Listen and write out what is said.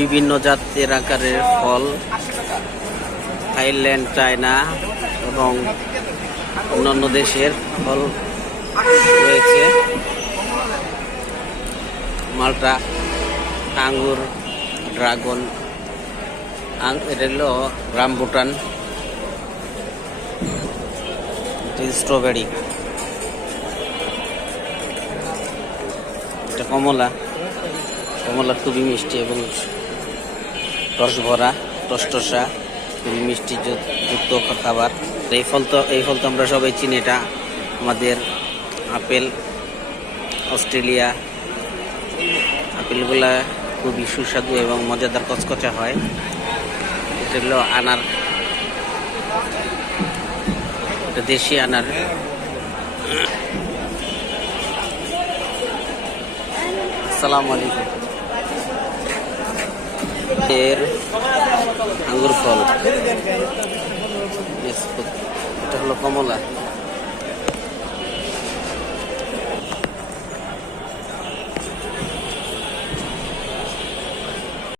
বিভিন্ন জাতের আকারের ফল, থাইল্যান্ড, চায়না এবং অন্যান্য দেশের ফল রয়েছে। মালটা, আঙ্গুর, ড্রাগন, এটা হলো রামবুটান, স্ট্রবেরি, এটা কমলা। কমলা খুবই মিষ্টি এবং রস ভরা, টসটসা, খুবই মিষ্টি যুক্ত খাবার। এই ফল তো আমরা সবাই চিনি, এটা আমাদের আপেল। অস্ট্রেলিয়া আপেলগুলা খুবই সুস্বাদু এবং মজাদার, কচকচা হয়। এটা হলো আনার, এটা দেশি আনার। আসসালামু আলাইকুম। এর আঙ্গুর ফল, এটা হলো কমলা।